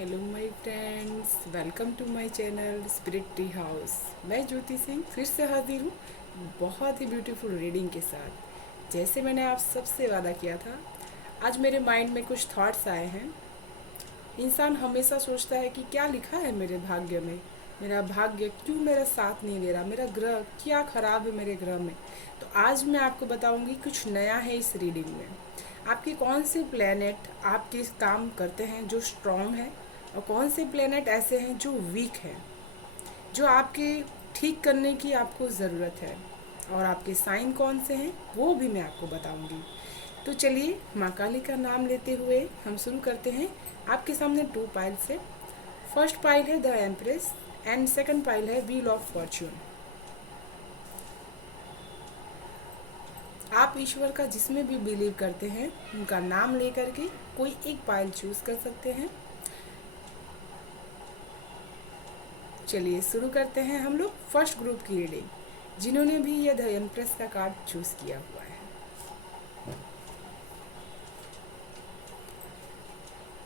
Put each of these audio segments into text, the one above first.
Hello my friends, welcome to my channel spirit tea house. मैं ज्योति सिंह फिर से हाजिर हूँ बहुत ही ब्यूटीफुल रीडिंग के साथ। जैसे मैंने आप सबसे वादा किया था, आज मेरे माइंड में कुछ थॉट्स आए हैं। इंसान हमेशा सोचता है कि क्या लिखा है मेरे भाग्य में, मेरा भाग्य क्यों मेरा साथ नहीं दे रहा, मेरा ग्रह क्या खराब है मेरे ग्रह में। तो आज मैं आपको बताऊंगी कुछ नया है इस रीडिंग में। आपके कौन से प्लेनेट आपके काम करते हैं जो स्ट्रॉन्ग है, और कौन से प्लेनेट ऐसे हैं जो वीक हैं, जो आपके ठीक करने की आपको ज़रूरत है, और आपके साइन कौन से हैं वो भी मैं आपको बताऊंगी। तो चलिए माँ काली का नाम लेते हुए हम शुरू करते हैं। आपके सामने 2 पाइल से। फर्स्ट पाइल है the empress and second pile है व्हील ऑफ फॉर्च्यून। आप ईश्वर का जिसमें भी बिलीव करते हैं उनका नाम लेकर के कोई एक पाइल चूज कर सकते हैं। चलिए शुरू करते हैं हम लोग फर्स्ट ग्रुप की रीडिंग, जिन्होंने भी यह द एम्प्रेस का कार्ड चूज किया हुआ है।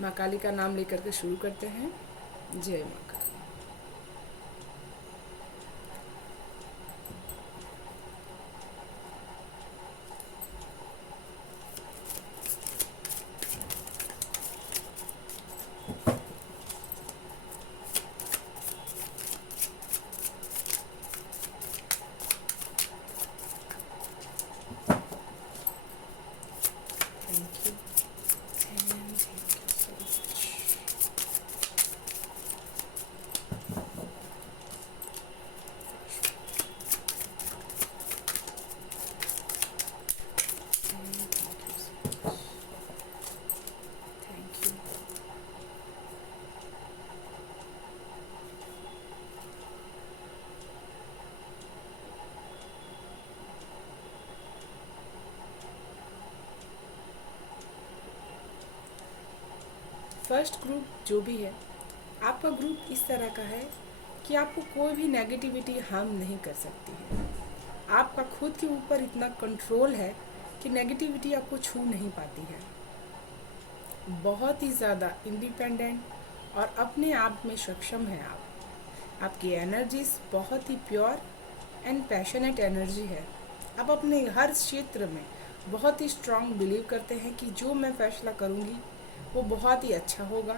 माँ काली का नाम लेकर के शुरू करते हैं। जय माँ Kali. Thank you and thank you so much. Thank you so much. Thank you. First group जो भी है, आपका ग्रुप इस तरह का है कि आपको कोई भी नेगेटिविटी हार्म नहीं कर सकती है। आपका खुद के ऊपर इतना कंट्रोल है कि नेगेटिविटी आपको छू नहीं पाती है। बहुत ही ज़्यादा इंडिपेंडेंट और अपने आप में सक्षम है आप। आपकी एनर्जीज बहुत ही प्योर एंड पैशनेट एनर्जी है। आप अपने हर क्षेत्र में बहुत ही स्ट्रांग बिलीव करते हैं कि जो मैं फैसला करूँगी वो बहुत ही अच्छा होगा,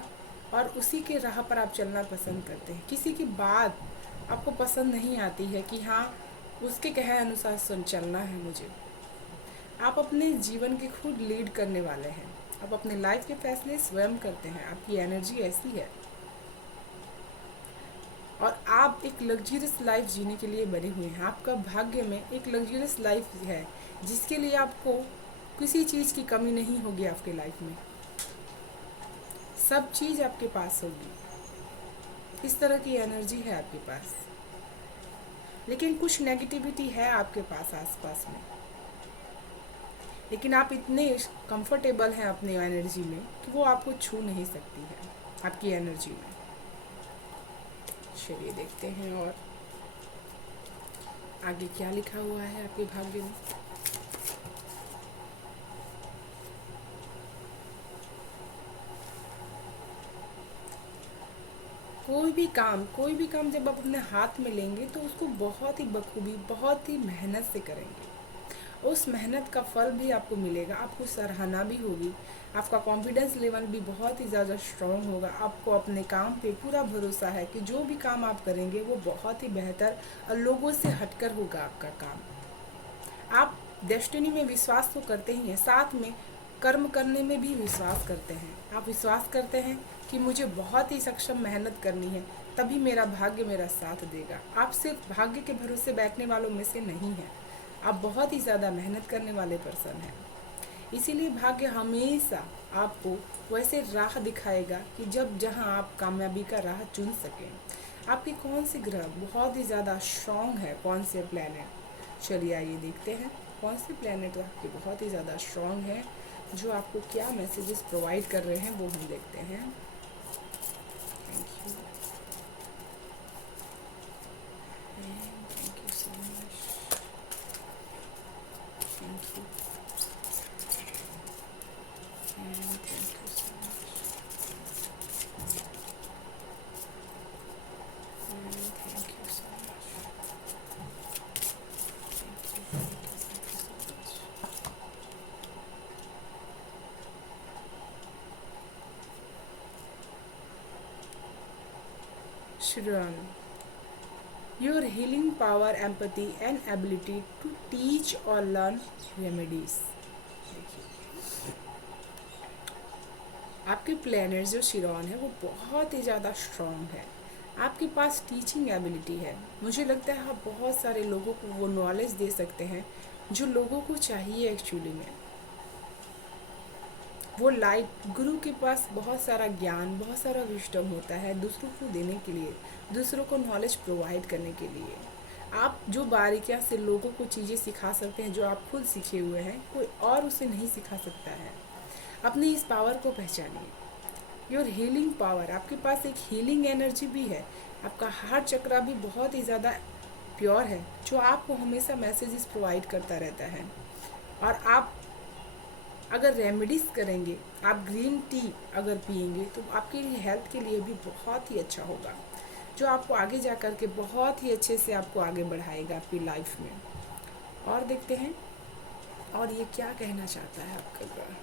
और उसी के राह पर आप चलना पसंद करते हैं। किसी की बात आपको पसंद नहीं आती है कि हाँ, उसके कहे अनुसार चलना है मुझे। आप अपने जीवन के खुद लीड करने वाले हैं। आप अपने लाइफ के फैसले स्वयं करते हैं। आपकी एनर्जी ऐसी है, और आप एक लग्जरियस लाइफ जीने के लिए बने हुए हैं। आपका भाग्य में एक लग्जरियस लाइफ है, जिसके लिए आपको किसी चीज़ की कमी नहीं होगी। आपके लाइफ में सब चीज़ आपके पास होगी। इस तरह की एनर्जी है आपके पास। लेकिन कुछ नेगेटिविटी है आपके पास आसपास में, लेकिन आप इतने कंफर्टेबल हैं अपने एनर्जी में कि वो आपको छू नहीं सकती है आपकी एनर्जी में। चलिए देखते हैं और आगे क्या लिखा हुआ है आपके भाग्य में। कोई भी काम जब आप अपने हाथ में लेंगे तो उसको बहुत ही बखूबी, बहुत ही मेहनत से करेंगे। उस मेहनत का फल भी आपको मिलेगा, आपको सराहना भी होगी। आपका कॉन्फिडेंस लेवल भी बहुत ही ज़्यादा स्ट्रॉन्ग होगा। आपको अपने काम पे पूरा भरोसा है कि जो भी काम आप करेंगे वो बहुत ही बेहतर और लोगों से हटकर होगा आपका काम। आप डेस्टिनी में विश्वास तो करते ही हैं, साथ में कर्म करने में भी विश्वास करते हैं। आप विश्वास करते हैं कि मुझे बहुत ही सक्षम मेहनत करनी है, तभी मेरा भाग्य मेरा साथ देगा। आप सिर्फ भाग्य के भरोसे बैठने वालों में से नहीं हैं। आप बहुत ही ज़्यादा मेहनत करने वाले पर्सन हैं। इसीलिए भाग्य हमेशा आपको वैसे राह दिखाएगा कि जब जहां आप कामयाबी का राह चुन सकें। आपके कौन से ग्रह बहुत ही ज़्यादा स्ट्रॉन्ग है, कौन से प्लैनेट। चलिए आइए देखते हैं कौन से प्लैनेट आपके बहुत ही ज़्यादा स्ट्रॉन्ग है, जो आपको क्या मैसेजेस प्रोवाइड कर रहे हैं वो हम देखते हैं। Thank you and thank you so much. Thank you and thank you so much. Shriran, your healing power, empathy and ability to teach or learn remedies. आपके प्लैनेट जो शिरॉन है वो बहुत ही ज़्यादा स्ट्रॉन्ग है। आपके पास टीचिंग एबिलिटी है। मुझे लगता है आप बहुत सारे लोगों को वो नॉलेज दे सकते हैं जो लोगों को चाहिए एक्चुअली में। वो लाइट गुरु के पास बहुत सारा ज्ञान, बहुत सारा विजडम होता है दूसरों को देने के लिए, दूसरों को नॉलेज प्रोवाइड करने के लिए। आप जो बारीकियां से लोगों को चीज़ें सिखा सकते हैं जो आप खुद सीखे हुए हैं, कोई और उसे नहीं सिखा सकता है। अपनी इस पावर को पहचानिए। योर हीलिंग पावर, आपके पास एक हीलिंग एनर्जी भी है। आपका हार्ट चक्रा भी बहुत ही ज़्यादा प्योर है जो आपको हमेशा मैसेजेस प्रोवाइड करता रहता है। और आप अगर रेमेडीज़ करेंगे, आप ग्रीन टी अगर पिएंगे तो आपके लिए हेल्थ के लिए भी बहुत ही अच्छा होगा, जो आपको आगे जा कर के बहुत ही अच्छे से आपको आगे बढ़ाएगा आपकी लाइफ में। और देखते हैं और ये क्या कहना चाहता है आपका ग्रह,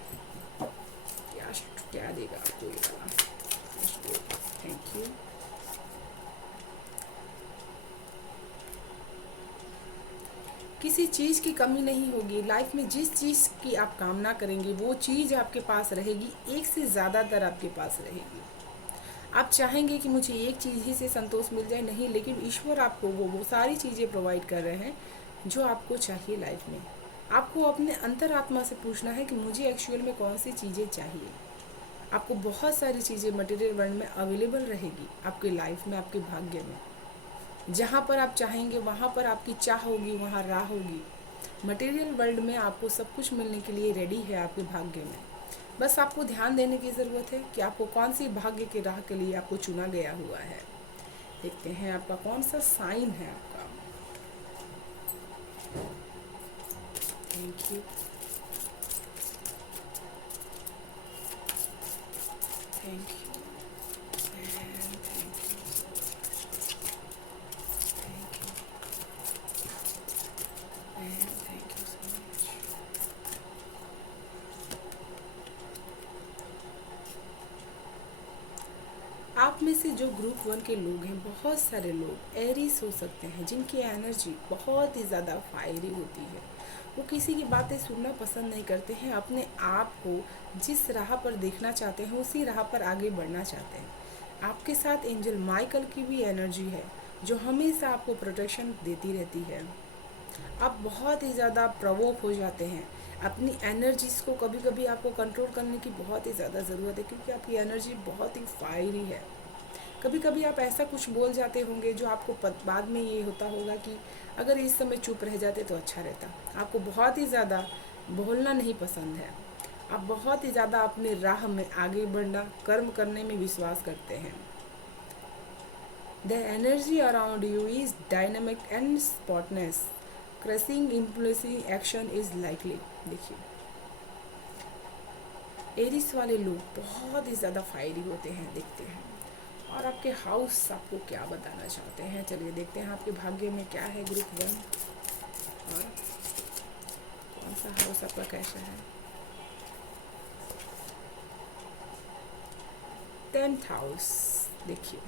क्या देगा आपको ये वाला। Thank you. किसी चीज़ की कमी नहीं होगी लाइफ में। जिस चीज़ की आप कामना करेंगे वो चीज़ आपके पास रहेगी, एक से ज़्यादातर आपके पास रहेगी। आप चाहेंगे कि मुझे एक चीज़ ही से संतोष मिल जाए, नहीं, लेकिन ईश्वर आपको वो सारी चीज़ें प्रोवाइड कर रहे हैं जो आपको चाहिए लाइफ में। आपको अपने अंतरात्मा से पूछना है कि मुझे एक्चुअल में कौन सी चीज़ें चाहिए। आपको बहुत सारी चीज़ें मटेरियल वर्ल्ड में अवेलेबल रहेगी आपकी लाइफ में, आपके भाग्य में। जहाँ पर आप चाहेंगे वहाँ पर आपकी चाह होगी, वहाँ राह होगी। मटेरियल वर्ल्ड में आपको सब कुछ मिलने के लिए रेडी है आपके भाग्य में। बस आपको ध्यान देने की ज़रूरत है कि आपको कौन सी भाग्य के राह के लिए आपको चुना गया हुआ है। देखते हैं आपका कौन सा साइन है आपका। Thank you. Thank you. आप में से जो ग्रुप 1 के लोग हैं, बहुत सारे लोग एरीज हो सकते हैं जिनकी एनर्जी बहुत ही ज़्यादा फायरी होती है। वो किसी की बातें सुनना पसंद नहीं करते हैं, अपने आप को जिस राह पर देखना चाहते हैं उसी राह पर आगे बढ़ना चाहते हैं। आपके साथ एंजल माइकल की भी एनर्जी है जो हमेशा आपको प्रोटेक्शन देती रहती है। आप बहुत ही ज़्यादा प्रवोक हो जाते हैं अपनी एनर्जीज़ को। कभी कभी आपको कंट्रोल करने की बहुत ही ज़्यादा ज़रूरत है क्योंकि आपकी एनर्जी बहुत ही फायरी है। कभी कभी आप ऐसा कुछ बोल जाते होंगे जो आपको बाद में ये होता होगा कि अगर इस समय चुप रह जाते तो अच्छा रहता। आपको बहुत ही ज़्यादा बोलना नहीं पसंद है। आप बहुत ही ज़्यादा अपनी राह में आगे बढ़ना, कर्म करने में विश्वास करते हैं। The energy around you is dynamic and spontaneous, crushing impulsive action is likely. देखिए, एरिस वाले लोग बहुत ही ज़्यादा फायरी होते हैं। देखते हैं और आपके हाउस आपको क्या बताना चाहते हैं। चलिए देखते हैं आपके भाग्य में क्या है ग्रुप 1 और कौन सा हाउस आपका कैसा है। 10th house. देखिए,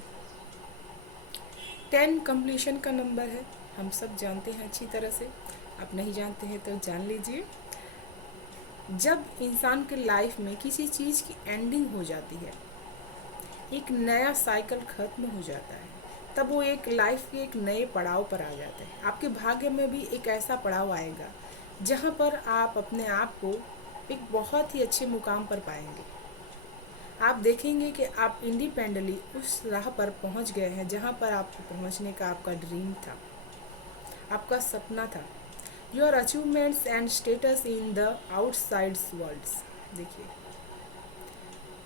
10 कंप्लीशन का नंबर है, हम सब जानते हैं अच्छी तरह से। आप नहीं जानते हैं तो जान लीजिए। जब इंसान के लाइफ में किसी चीज़ की एंडिंग हो जाती है, एक नया साइकिल ख़त्म हो जाता है, तब वो एक लाइफ के एक नए पड़ाव पर आ जाते हैं। आपके भाग्य में भी एक ऐसा पड़ाव आएगा जहाँ पर आप अपने आप को एक बहुत ही अच्छे मुकाम पर पाएंगे। आप देखेंगे कि आप इंडिपेंडेंटली उस राह पर पहुँच गए हैं जहाँ पर आपको पहुँचने का आपका ड्रीम था, आपका सपना था। Your achievements and status in the outside worlds. देखिए,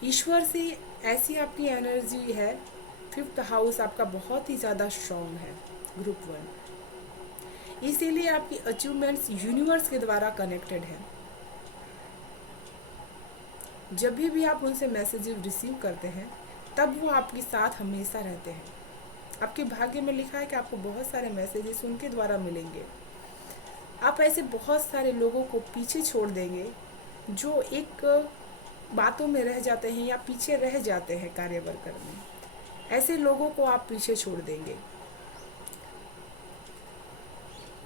ईश्वर से ऐसी आपकी एनर्जी है। 5th हाउस आपका बहुत ही ज़्यादा स्ट्रॉन्ग है ग्रुप 1, इसीलिए आपकी अचीवमेंट्स यूनिवर्स के द्वारा कनेक्टेड है। जब भी आप उनसे मैसेजेस रिसीव करते हैं तब वो आपके साथ हमेशा रहते हैं। आपके भाग्य में लिखा है कि आपको बहुत सारे मैसेजेस उनके द्वारा मिलेंगे। आप ऐसे बहुत सारे लोगों को पीछे छोड़ देंगे जो एक बातों में रह जाते हैं या पीछे रह जाते हैं कार्य वर्कर में। ऐसे लोगों को आप पीछे छोड़ देंगे।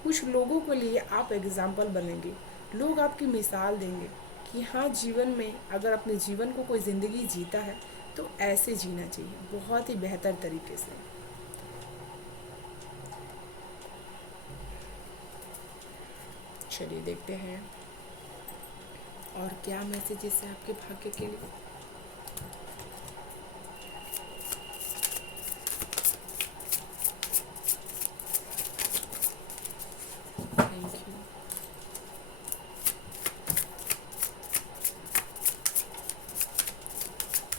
कुछ लोगों के लिए आप एग्जाम्पल बनेंगे, लोग आपकी मिसाल देंगे कि हाँ, जीवन में अगर अपने जीवन को कोई ज़िंदगी जीता है तो ऐसे जीना चाहिए, बहुत ही बेहतर तरीके से। चलिए देखते हैं और क्या मैसेजेस है आपके भाग्य के लिए। Thank you.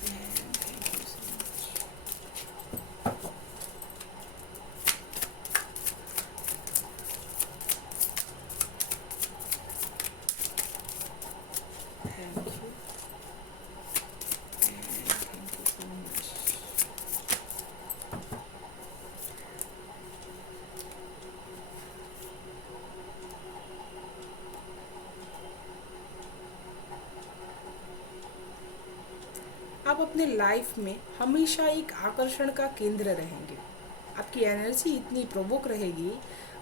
And thank you so much. Thank you and thank you so much. आप अपने लाइफ में हमेशा एक आकर्षण का केंद्र रहेंगे। आपकी एनर्जी इतनी प्रवोक रहेगी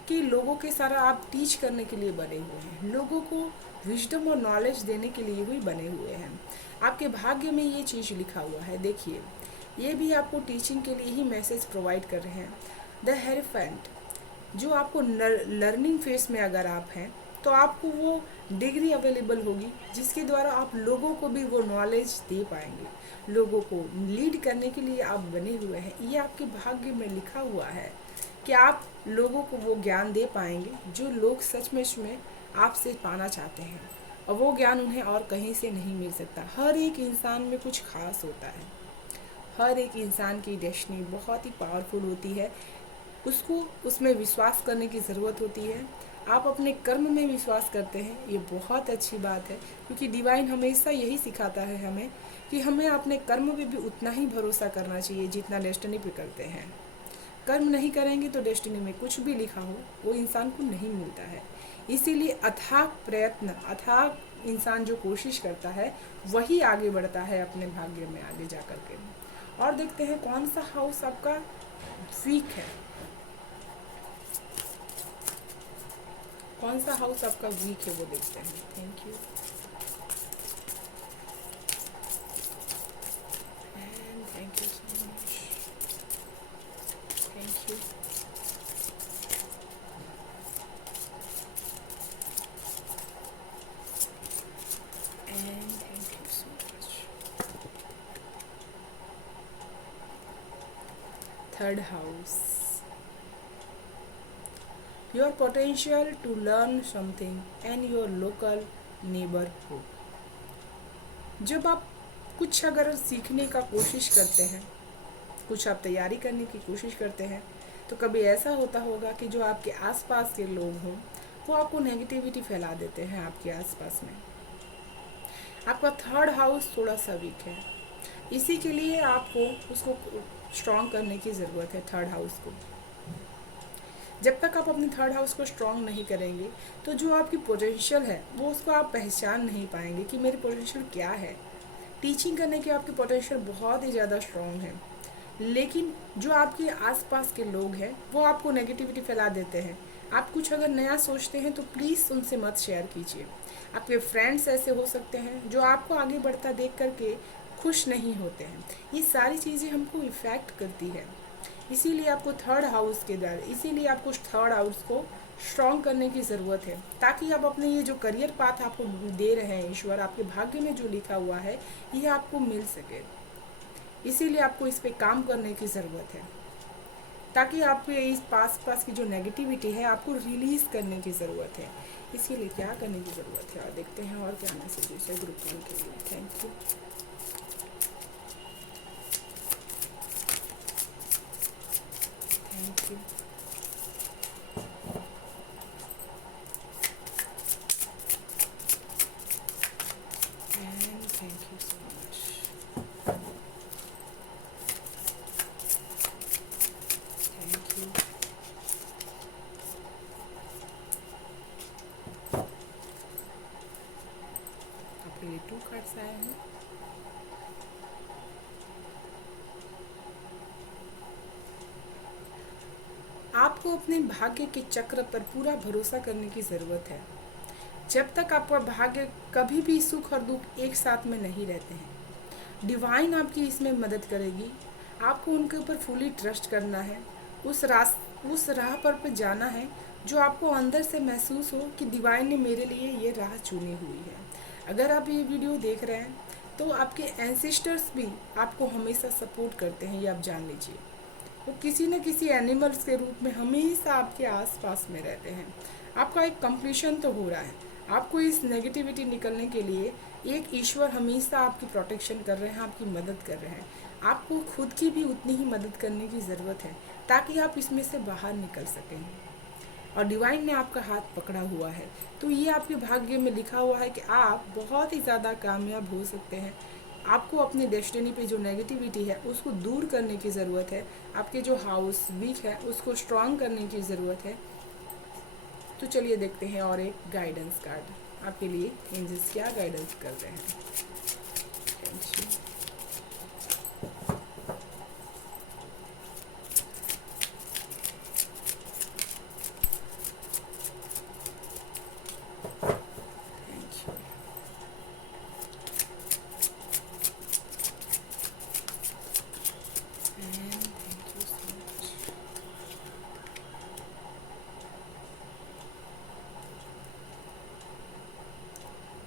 कि लोगों के सारा आप टीच करने के लिए बने हुए हैं, लोगों को विजडम और नॉलेज देने के लिए भी बने हुए हैं। आपके भाग्य में ये चीज़ लिखा हुआ है, देखिए ये भी आपको टीचिंग के लिए ही मैसेज प्रोवाइड कर रहे हैं। द हेरिफेंट, जो आपको लर्निंग फेस में अगर आप हैं तो आपको वो डिग्री अवेलेबल होगी जिसके द्वारा आप लोगों को भी वो नॉलेज दे पाएंगे, लोगों को लीड करने के लिए आप बने हुए हैं। ये आपके भाग्य में लिखा हुआ है कि आप लोगों को वो ज्ञान दे पाएंगे जो लोग सच में आपसे पाना चाहते हैं, और वो ज्ञान उन्हें और कहीं से नहीं मिल सकता। हर एक इंसान में कुछ खास होता है, हर एक इंसान की डेस्टिनी बहुत ही पावरफुल होती है, उसको उसमें विश्वास करने की ज़रूरत होती है। आप अपने कर्म में विश्वास करते हैं, ये बहुत अच्छी बात है, क्योंकि डिवाइन हमेशा यही सिखाता है हमें कि हमें अपने कर्म पे भी उतना ही भरोसा करना चाहिए जितना डेस्टिनी पे करते हैं। कर्म नहीं करेंगे तो डेस्टिनी में कुछ भी लिखा हो वो इंसान को नहीं मिलता है। इसीलिए अथाक प्रयत्न, अथाक इंसान जो कोशिश करता है वही आगे बढ़ता है अपने भाग्य में आगे जा कर के। और देखते हैं कौन सा हाउस आपका वीक है, कौन सा हाउस आपका वीक है वो देखते हैं। Thank you and thank you so much. Thank you and thank you so much. Third house, your potential to learn something and your local neighborhood। जब आप कुछ अगर सीखने का कोशिश करते हैं, कुछ आप तैयारी करने की कोशिश करते हैं, तो कभी ऐसा होता होगा कि जो आपके आसपास के लोग हों वो आपको नेगेटिविटी फैला देते हैं आपके आसपास में। आपका थर्ड हाउस थोड़ा सा वीक है, इसी के लिए आपको उसको स्ट्रॉन्ग करने की ज़रूरत है। थर्ड हाउस को जब तक आप अपने थर्ड हाउस को स्ट्रॉन्ग नहीं करेंगे तो जो आपकी पोटेंशियल है वो उसको आप पहचान नहीं पाएंगे कि मेरी पोटेंशियल क्या है। टीचिंग करने की आपकी पोटेंशियल बहुत ही ज़्यादा स्ट्रॉन्ग है, लेकिन जो आपके आसपास के लोग हैं वो आपको नेगेटिविटी फैला देते हैं। आप कुछ अगर नया सोचते हैं तो प्लीज़ उनसे मत शेयर कीजिए। आपके फ्रेंड्स ऐसे हो सकते हैं जो आपको आगे बढ़ता देख करके खुश नहीं होते हैं। ये सारी चीज़ें हमको इफ़ेक्ट करती है, इसीलिए आपको थर्ड हाउस के द्वारा, इसीलिए आपको थर्ड हाउस को स्ट्रॉन्ग करने की ज़रूरत है, ताकि आप अपने ये जो करियर पाथ आपको दे रहे हैं ईश्वर, आपके भाग्य में जो लिखा हुआ है ये आपको मिल सके। इसीलिए आपको इस पे काम करने की ज़रूरत है, ताकि आपके इस पास की जो नेगेटिविटी है आपको रिलीज़ करने की ज़रूरत है। इसीलिए क्या करने की ज़रूरत है और देखते हैं और क्या मैसेजेस है ग्रुप 1 के लिए। Thank you thank you and thank you so much. Thank you आपके लिए 2 कार्ड्स आए हैं। आपको अपने भाग्य के चक्र पर पूरा भरोसा करने की ज़रूरत है। जब तक आपका भाग्य कभी भी सुख और दुख एक साथ में नहीं रहते हैं। डिवाइन आपकी इसमें मदद करेगी। आपको उनके ऊपर फुली ट्रस्ट करना है। उस राह पर जाना है जो आपको अंदर से महसूस हो कि डिवाइन ने मेरे लिए ये राह चुनी हुई है। अगर आप ये वीडियो देख रहे हैं तो आपके एंसेस्टर्स भी आपको हमेशा सपोर्ट करते हैं, ये आप जान लीजिए। वो किसी न किसी एनिमल्स के रूप में हमेशा आपके आसपास में रहते हैं। आपका एक कंप्लीशन तो हो रहा है। आपको इस नेगेटिविटी निकलने के लिए एक ईश्वर हमेशा आपकी प्रोटेक्शन कर रहे हैं, आपकी मदद कर रहे हैं। आपको खुद की भी उतनी ही मदद करने की ज़रूरत है ताकि आप इसमें से बाहर निकल सकें। और डिवाइन ने आपका हाथ पकड़ा हुआ है, तो ये आपके भाग्य में लिखा हुआ है कि आप बहुत ही ज़्यादा कामयाब हो सकते हैं। आपको अपने डेस्टिनी पे जो नेगेटिविटी है उसको दूर करने की ज़रूरत है। आपके जो हाउस वीक है उसको स्ट्रॉन्ग करने की ज़रूरत है। तो चलिए देखते हैं और एक गाइडेंस कार्ड आपके लिए एंजल्स क्या गाइडेंस कर रहे हैं। Thank you.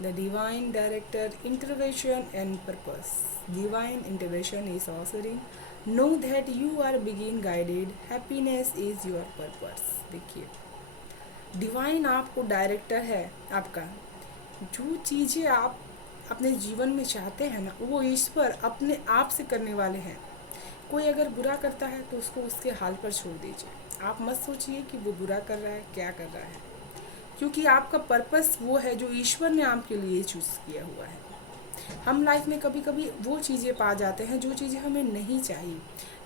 The divine director intervention and purpose. Divine intervention is offering. Know that you are being guided. Happiness is your purpose. देखिए, डिवाइन आपको डायरेक्टर है आपका। जो चीज़ें आप अपने जीवन में चाहते हैं ना, वो ईश्वर अपने आप से करने वाले हैं। कोई अगर बुरा करता है तो उसको उसके हाल पर छोड़ दीजिए। आप मत सोचिए कि वो बुरा कर रहा है, क्या कर रहा है, क्योंकि आपका पर्पस वो है जो ईश्वर ने आपके लिए चूज़ किया हुआ है। हम लाइफ में कभी कभी वो चीज़ें पा जाते हैं जो चीज़ें हमें नहीं चाहिए,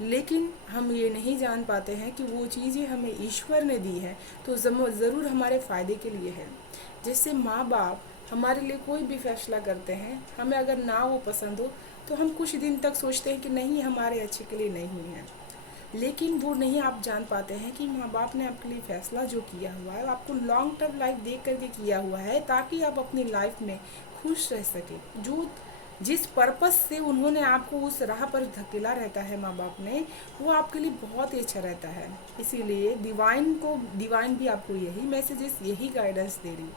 लेकिन हम ये नहीं जान पाते हैं कि वो चीज़ें हमें ईश्वर ने दी है तो ज़रूर हमारे फ़ायदे के लिए है। जैसे माँ बाप हमारे लिए कोई भी फैसला करते हैं, हमें अगर ना वो पसंद हो तो हम कुछ दिन तक सोचते हैं कि नहीं, हमारे अच्छे के लिए नहीं है, लेकिन वो नहीं आप जान पाते हैं कि माँ बाप ने आपके लिए फ़ैसला जो किया हुआ है आपको लॉन्ग टर्म लाइफ देख करके किया हुआ है, ताकि आप अपनी लाइफ में खुश रह सके। जो जिस पर्पस से उन्होंने आपको उस राह पर धकेला रहता है माँ बाप ने, वो आपके लिए बहुत ही अच्छा रहता है। इसीलिए डिवाइन भी आपको यही मैसेजेस, यही गाइडेंस दे रही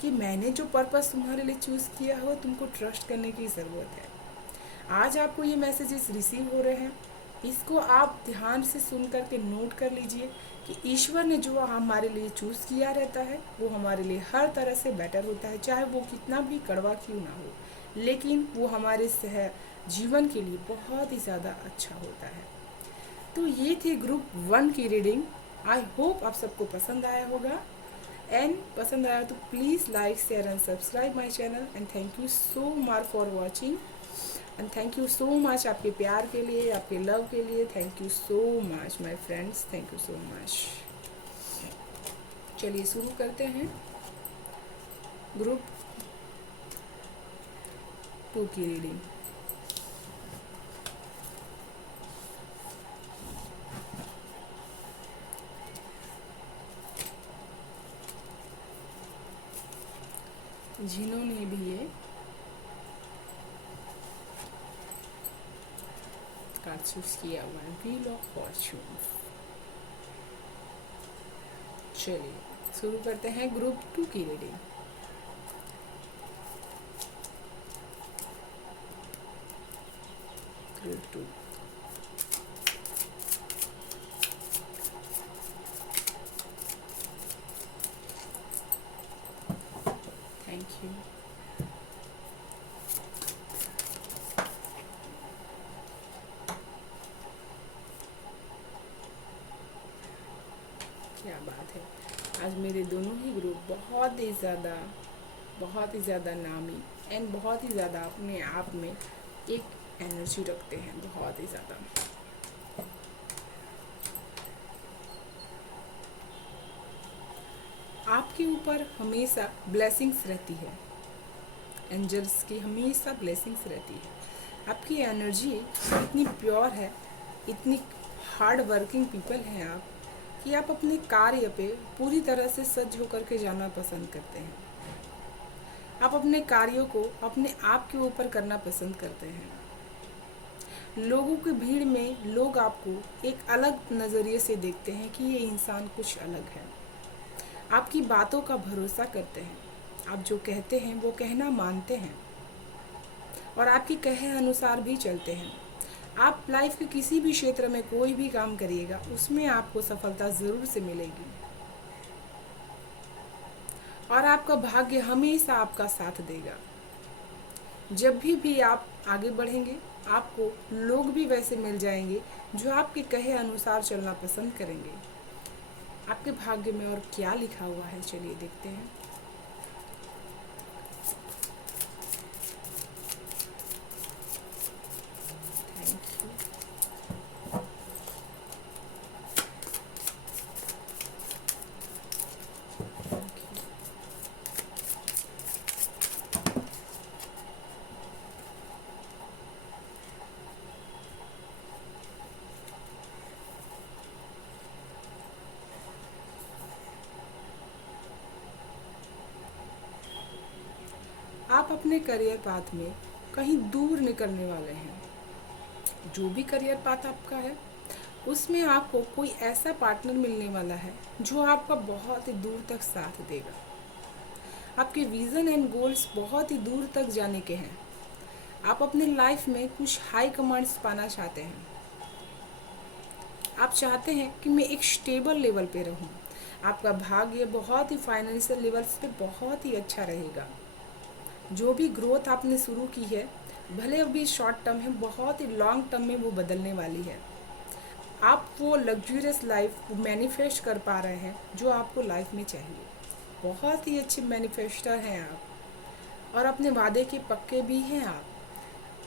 कि मैंने जो पर्पस तुम्हारे लिए चूज़ किया हो, तुमको ट्रस्ट करने की ज़रूरत है। आज आपको ये मैसेजेस रिसीव हो रहे हैं, इसको आप ध्यान से सुन कर के नोट कर लीजिए कि ईश्वर ने जो हमारे लिए चूज़ किया रहता है वो हमारे लिए हर तरह से बेटर होता है, चाहे वो कितना भी कड़वा क्यों ना हो, लेकिन वो हमारे जीवन के लिए बहुत ही ज़्यादा अच्छा होता है। तो ये थी ग्रुप 1 की रीडिंग। आई होप आप सबको पसंद आया होगा, एंड पसंद आया तो please like, share and subscribe my channel. And thank you so much for watching, and thank you so much आपके प्यार के लिए, आपके लव के लिए। Thank you so much my friends, thank you so much. चलिए शुरू करते हैं ग्रुप 2 की रीडिंग। जिन्होंने भी ये कार्ड चूज किया हुआ है, व्हील ऑफ फॉर्च्यून। चलिए शुरू करते हैं ग्रुप 2 की रीडिंग। Group 2, thank you. क्या बात है, आज मेरे दोनों ही ग्रुप बहुत ही ज़्यादा नामी एंड बहुत ही ज़्यादा अपने आप में एक एनर्जी रखते हैं, बहुत ही ज़्यादा। आपके ऊपर हमेशा ब्लेसिंग्स रहती है, एंजल्स की हमेशा ब्लेसिंग्स रहती है। आपकी एनर्जी इतनी प्योर है, इतनी हार्ड वर्किंग पीपल हैं आप, कि आप अपने कार्य पे पूरी तरह से सज्ज होकर के जाना पसंद करते हैं। आप अपने कार्यों को अपने आप के ऊपर करना पसंद करते हैं। लोगों की भीड़ में लोग आपको एक अलग नज़रिए से देखते हैं कि ये इंसान कुछ अलग है। आपकी बातों का भरोसा करते हैं। आप जो कहते हैं वो कहना मानते हैं और आपके कहे अनुसार भी चलते हैं। आप लाइफ के किसी भी क्षेत्र में कोई भी काम करिएगा, उसमें आपको सफलता ज़रूर से मिलेगी और आपका भाग्य हमेशा आपका साथ देगा। जब भी आप आगे बढ़ेंगे, आपको लोग भी वैसे मिल जाएंगे जो आपके कहे अनुसार चलना पसंद करेंगे। आपके भाग्य में और क्या लिखा हुआ है, चलिए देखते हैं। Thank you. Thank you. आप अपने करियर पाथ में कहीं दूर निकलने वाले हैं। जो भी करियर पाथ आपका है, उसमें आपको कोई ऐसा पार्टनर मिलने वाला है जो आपका बहुत ही दूर तक साथ देगा। आपके विज़न एंड गोल्स बहुत ही दूर तक जाने के हैं। आप अपने लाइफ में कुछ हाई कमांड्स पाना चाहते हैं। आप चाहते हैं कि मैं एक स्टेबल लेवल पे रहूं। आपका भाग्य बहुत ही फाइनेंशियल लेवल्स पे बहुत ही अच्छा रहेगा। जो भी ग्रोथ आपने शुरू की है, भले अभी शॉर्ट टर्म है, बहुत ही लॉन्ग टर्म में वो बदलने वाली है। आप वो लग्जूरियस लाइफ मैनिफेस्ट कर पा रहे हैं जो आपको लाइफ में चाहिए। बहुत ही अच्छे मैनिफेस्टर हैं आप और अपने वादे के पक्के भी हैं आप।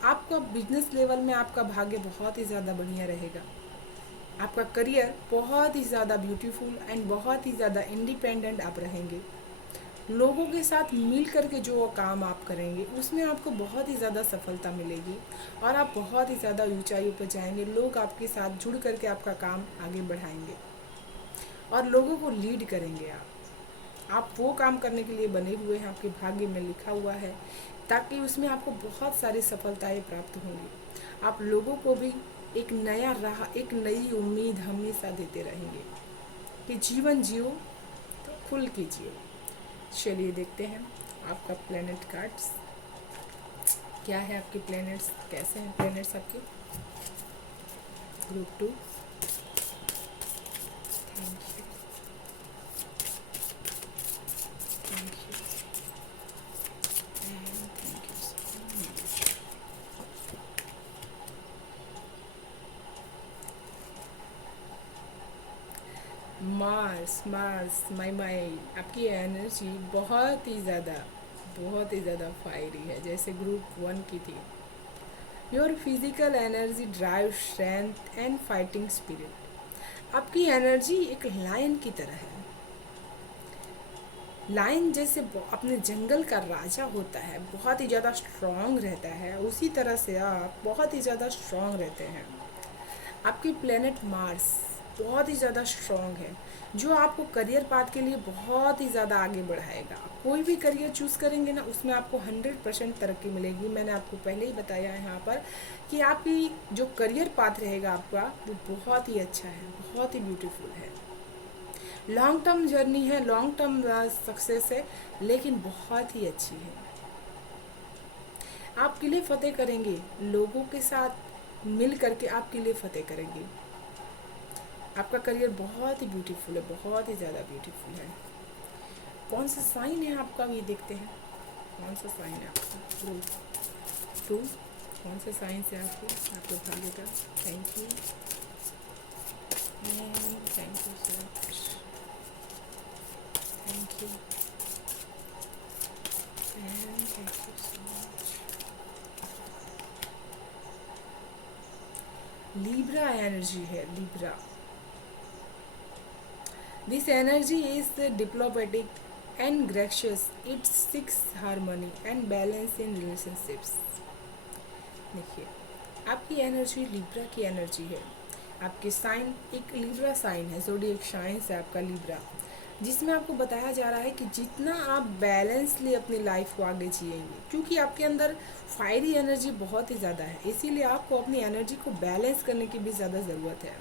आपका बिजनेस लेवल में आपका भाग्य बहुत ही ज़्यादा बढ़िया रहेगा। आपका करियर बहुत ही ज़्यादा ब्यूटीफुल एंड बहुत ही ज़्यादा इंडिपेंडेंट आप रहेंगे। लोगों के साथ मिल करके जो काम आप करेंगे, उसमें आपको बहुत ही ज़्यादा सफलता मिलेगी और आप बहुत ही ज़्यादा ऊंचाइयों पर जाएंगे। लोग आपके साथ जुड़ करके आपका काम आगे बढ़ाएंगे और लोगों को लीड करेंगे। आप वो काम करने के लिए बने हुए हैं, आपके भाग्य में लिखा हुआ है, ताकि उसमें आपको बहुत सारी सफलताएं प्राप्त होंगी। आप लोगों को भी एक नया राह, एक नई उम्मीद हमेशा देते रहेंगे कि जीवन जियो तो खुल के जियो। चलिए देखते हैं आपका प्लैनेट कार्ड्स क्या है। आपके प्लैनेट्स कैसे हैं? प्लैनेट्स आपके group 2। Thank you. Thank you and thank you so much. Mars Mars माई आपकी एनर्जी बहुत ही ज़्यादा फायरी है, जैसे ग्रुप 1 की थी। Your physical energy drive strength and fighting spirit. आपकी एनर्जी एक लायन की तरह है। लायन जैसे अपने जंगल का राजा होता है, बहुत ही ज़्यादा स्ट्रॉन्ग रहता है, उसी तरह से आप बहुत ही ज़्यादा स्ट्रॉन्ग रहते हैं। आपकी प्लेनेट मार्स बहुत ही ज़्यादा स्ट्रॉन्ग है, जो आपको करियर पाथ के लिए बहुत ही ज़्यादा आगे बढ़ाएगा। कोई भी करियर चूज़ करेंगे ना, उसमें आपको 100% तरक्की मिलेगी। मैंने आपको पहले ही बताया है यहाँ पर कि आपकी जो करियर पाथ रहेगा आपका, वो बहुत ही अच्छा है, बहुत ही ब्यूटीफुल है। लॉन्ग टर्म जर्नी है, लॉन्ग टर्म सक्सेस है, लेकिन बहुत ही अच्छी है। आप किले फतेह करेंगे, लोगों के साथ मिल करके आप किले फतेह करेंगे। आपका करियर बहुत ही ब्यूटीफुल है, बहुत ही ज़्यादा ब्यूटीफुल है। कौन सा साइन है आपका, ये देखते हैं। कौन सा साइन है आपका? ग्रुप 2। कौन सा साइन है आपके भाग्य का? Thank you and thank you so much. Thank you and thank you so much. Libra energy है, Libra. This energy is diplomatic and gracious. It seeks harmony and balance in relationships. देखिए, आपकी energy Libra की energy है। आपके sign एक Libra sign है, zodiac sign है आपका लिब्रा, जिसमें आपको बताया जा रहा है कि जितना आप बैलेंसली अपनी लाइफ को आगे जिएंगे, क्योंकि आपके अंदर फायरी एनर्जी बहुत ही ज़्यादा है, इसीलिए आपको अपनी एनर्जी को बैलेंस करने की भी ज़्यादा ज़रूरत है,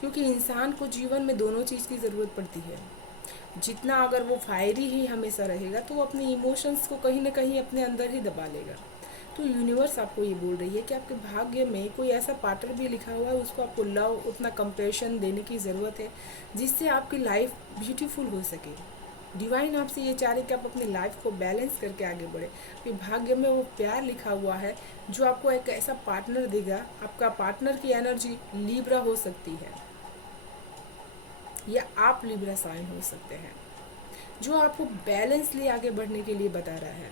क्योंकि इंसान को जीवन में दोनों चीज़ की ज़रूरत पड़ती है। जितना अगर वो फायरी ही हमेशा रहेगा तो वो अपने इमोशंस को कहीं ना कहीं अपने अंदर ही दबा लेगा। तो यूनिवर्स आपको ये बोल रही है कि आपके भाग्य में कोई ऐसा पार्टनर भी लिखा हुआ है, उसको आपको लव उतना कंपेशन देने की ज़रूरत है जिससे आपकी लाइफ ब्यूटीफुल हो सके। डिवाइन आपसे ये चाह रहे कि आप अपनी लाइफ को बैलेंस करके आगे बढ़े। आपके भाग्य में वो प्यार लिखा हुआ है जो आपको एक ऐसा पार्टनर देगा। आपका पार्टनर की एनर्जी लिब्रा हो सकती है या आप लिब्रा साइन हो सकते हैं, जो आपको बैलेंसली आगे बढ़ने के लिए बता रहा है।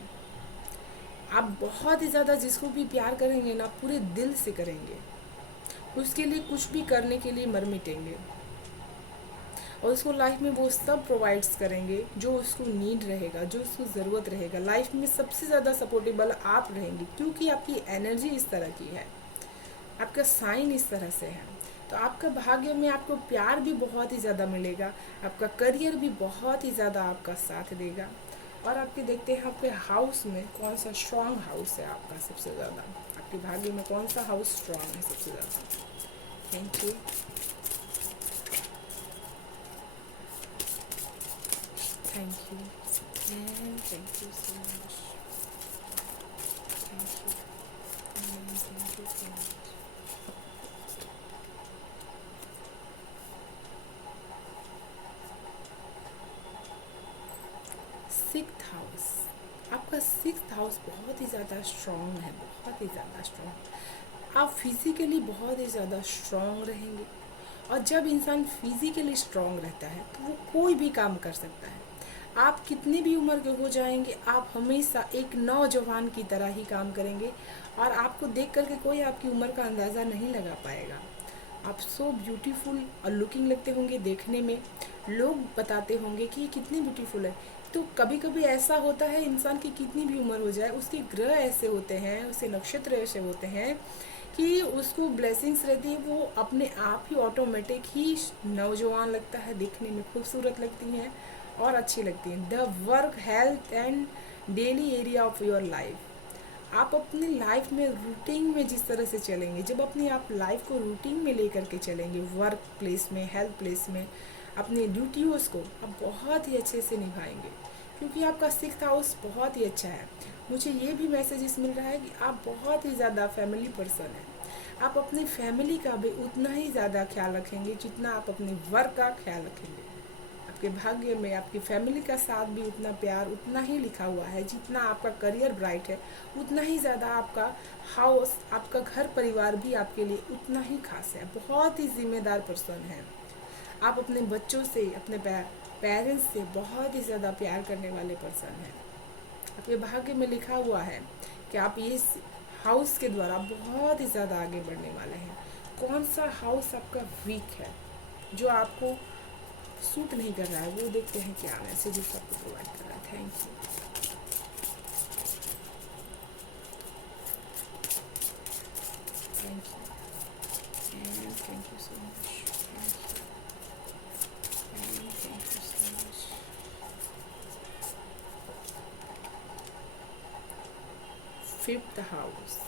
आप बहुत ही ज़्यादा जिसको भी प्यार करेंगे ना, पूरे दिल से करेंगे, उसके लिए कुछ भी करने के लिए मर मिटेंगे और उसको लाइफ में वो सब प्रोवाइड्स करेंगे जो उसको नीड रहेगा, जो उसको ज़रूरत रहेगा। लाइफ में सबसे ज़्यादा सपोर्टेबल आप रहेंगे क्योंकि आपकी एनर्जी इस तरह की है, आपका साइन इस तरह से है। तो आपका भाग्य में आपको प्यार भी बहुत ही ज़्यादा मिलेगा, आपका करियर भी बहुत ही ज़्यादा आपका साथ देगा। और आपके देखते हैं आपके हाउस में कौन सा स्ट्रॉन्ग हाउस है आपका सबसे ज़्यादा, आपके भाग्य में कौन सा हाउस स्ट्रॉन्ग है सबसे ज़्यादा। Thank you, thank you and thank you so much, thank you and thank you so much. Sixth house, आपका सिक्स्थ हाउस बहुत ही ज़्यादा स्ट्रॉन्ग है, बहुत ही ज़्यादा स्ट्रॉन्ग। आप फिज़िकली बहुत ही ज़्यादा स्ट्रॉन्ग रहेंगे और जब इंसान फिज़िकली स्ट्रॉन्ग रहता है तो वो कोई भी काम कर सकता है। आप कितनी भी उम्र के हो जाएंगे, आप हमेशा एक नौजवान की तरह ही काम करेंगे और आपको देख करके कोई आपकी उम्र का अंदाज़ा नहीं लगा पाएगा। आप सो ब्यूटीफुल और लुकिंग लगते होंगे देखने में, लोग बताते होंगे कि ये कितनी ब्यूटीफुल है। तो कभी कभी ऐसा होता है इंसान की कितनी भी उम्र हो जाए, उसके ग्रह ऐसे होते हैं, उसके नक्षत्र ऐसे होते हैं कि उसको ब्लेसिंग्स रहती है, वो अपने आप ही ऑटोमेटिक ही नौजवान लगता है, दिखने में खूबसूरत लगती हैं और अच्छी लगती हैं। The work health and daily area of your life, आप अपनी लाइफ में रूटीन में जिस तरह से चलेंगे, जब अपनी आप लाइफ को रूटीन में लेकर के चलेंगे, वर्क प्लेस में, हेल्थ प्लेस में, अपनी ड्यूटीज़ को आप बहुत ही अच्छे से निभाएंगे क्योंकि आपका सिक्स्थ हाउस बहुत ही अच्छा है। मुझे ये भी मैसेजेस मिल रहा है कि आप बहुत ही ज़्यादा फैमिली पर्सन हैं। आप अपनी फैमिली का भी उतना ही ज़्यादा ख्याल रखेंगे जितना आप अपने वर्क का ख्याल रखेंगे। आपके भाग्य में आपकी फैमिली का साथ भी उतना प्यार उतना ही लिखा हुआ है। जितना आपका करियर ब्राइट है उतना ही ज़्यादा आपका हाउस, आपका घर परिवार भी आपके लिए उतना ही खास है। बहुत ही जिम्मेदार पर्सन है आप। अपने बच्चों से, अपने पेरेंट्स से बहुत ही ज़्यादा प्यार करने वाले पर्सन हैं। आपके भाग्य में लिखा हुआ है कि आप इस हाउस के द्वारा बहुत ही ज़्यादा आगे बढ़ने वाले हैं। कौन सा हाउस आपका वीक है, जो आपको सूट नहीं कर रहा है, वो देखते हैं क्या मैसेजेस आपको प्रोवाइड कर रहा है। Thank you, thank you and thank you so much, thank you and thank you so much. Fifth house,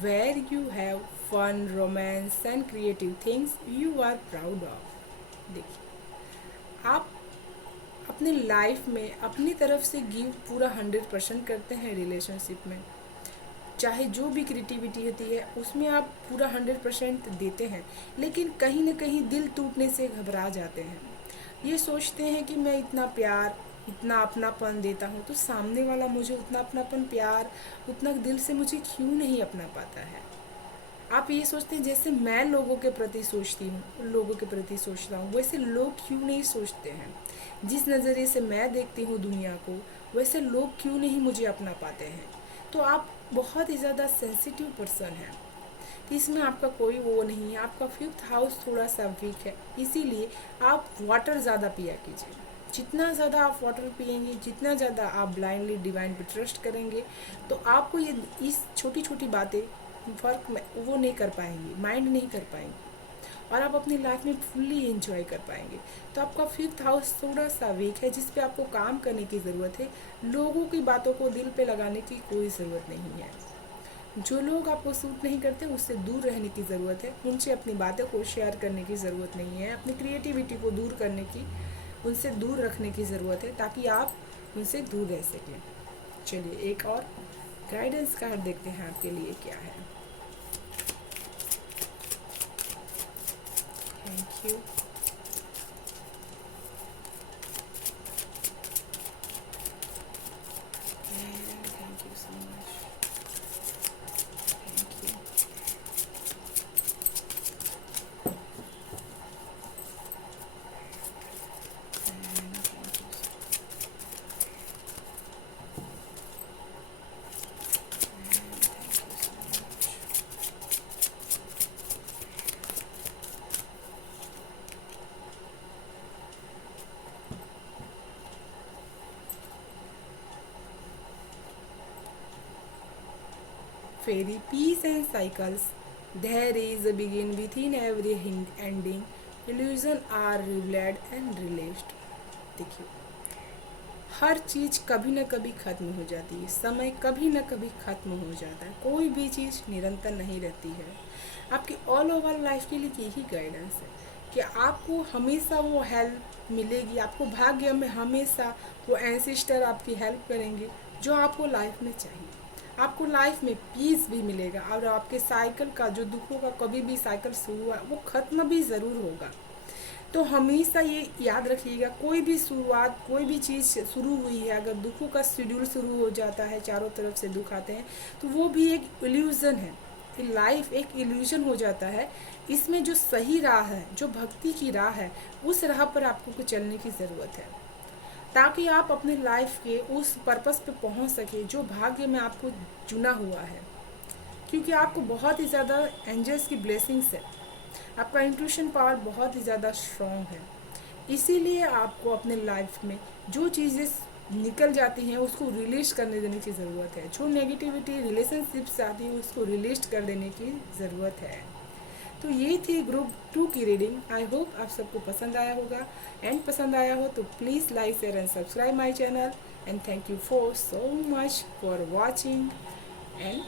where you have fun, romance and creative things you are proud of। देखिए, आप अपनी life में अपनी तरफ से give पूरा 100% करते हैं रिलेशनशिप में। चाहे जो भी क्रिएटिविटी होती है उसमें आप पूरा 100% देते हैं, लेकिन कहीं ना कहीं दिल टूटने से घबरा जाते हैं। ये सोचते हैं कि मैं इतना प्यार, इतना अपनापन देता हूँ तो सामने वाला मुझे उतना अपनापन, प्यार, उतना दिल से मुझे क्यों नहीं अपना पाता है। आप ये सोचते हैं जैसे मैं लोगों के प्रति सोचती हूँ, लोगों के प्रति सोचता हूँ, वैसे लोग क्यों नहीं सोचते हैं। जिस नज़रिए से मैं देखती हूँ दुनिया को, वैसे लोग क्यों नहीं मुझे अपना पाते हैं। तो आप बहुत ही ज़्यादा सेंसिटिव पर्सन हैं। तो इसमें आपका कोई वो नहीं है। आपका फिफ्थ हाउस थोड़ा सा वीक है, इसीलिए आप वाटर ज़्यादा पिया कीजिए। जितना ज़्यादा आप वाटर पिएंगे, जितना ज़्यादा आप ब्लाइंडली डिवाइन पे ट्रस्ट करेंगे, तो आपको ये इस छोटी छोटी बातें वो नहीं कर पाएंगे, माइंड नहीं कर पाएंगे, और आप अपनी लाइफ में फुल्ली एंजॉय कर पाएंगे। तो आपका 5th हाउस थोड़ा सा वीक है, जिस पे आपको काम करने की ज़रूरत है। लोगों की बातों को दिल पे लगाने की कोई ज़रूरत नहीं है। जो लोग आपको सूट नहीं करते उससे दूर रहने की ज़रूरत है, उनसे अपनी बातों को शेयर करने की ज़रूरत नहीं है, अपनी क्रिएटिविटी को दूर करने की, उनसे दूर रखने की ज़रूरत है, ताकि आप उनसे दूर रह सकें। चलिए एक और गाइडेंस कार्ड देखते हैं आपके लिए क्या है। Thank you. Thank you so much. Thank you. Fairy peace and cycles. There is a begin within every ending. Illusion are revealed and released. देखिए, हर चीज़ कभी न कभी ख़त्म हो जाती है, समय कभी न कभी ख़त्म हो जाता है, कोई भी चीज़ निरंतर नहीं रहती है। आपकी ऑल ओवर लाइफ के लिए यही गाइडेंस है कि आपको हमेशा वो हेल्प मिलेगी, आपको भाग्य में हमेशा वो एंसेस्टर आपकी हेल्प करेंगे जो आपको लाइफ में चाहिए। आपको लाइफ में पीस भी मिलेगा, और आपके साइकिल का जो दुखों का कभी भी साइकिल शुरू हुआ वो ख़त्म भी ज़रूर होगा। तो हमेशा ये याद रखिएगा, कोई भी शुरुआत, कोई भी चीज़ शुरू हुई है, अगर दुखों का शेड्यूल शुरू हो जाता है, चारों तरफ से दुख आते हैं, तो वो भी एक इल्यूज़न है। लाइफ एक इल्यूजन हो जाता है। इसमें जो सही राह है, जो भक्ति की राह है, उस राह पर आपको चलने की ज़रूरत है, ताकि आप अपने लाइफ के उस पर्पस पे पहुंच सके जो भाग्य में आपको चुना हुआ है। क्योंकि आपको बहुत ही ज़्यादा एंजल्स की ब्लेसिंग्स है, आपका इंट्यूशन पावर बहुत ही ज़्यादा स्ट्रॉन्ग है। इसीलिए आपको अपने लाइफ में जो चीज़ें निकल जाती हैं उसको रिलीज करने देने की ज़रूरत है। जो नेगेटिविटी रिलेशनशिप से आती है उसको रिलीज कर देने की ज़रूरत है। तो ये थी ग्रुप 2 की रीडिंग। आई होप आप सबको पसंद आया होगा, एंड पसंद आया हो तो please like share and subscribe my channel, and thank you for so much for watching. And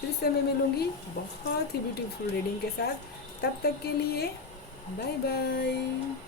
फिर से मैं मिलूँगी बहुत ही ब्यूटीफुल रीडिंग के साथ। तब तक के लिए बाय बाय।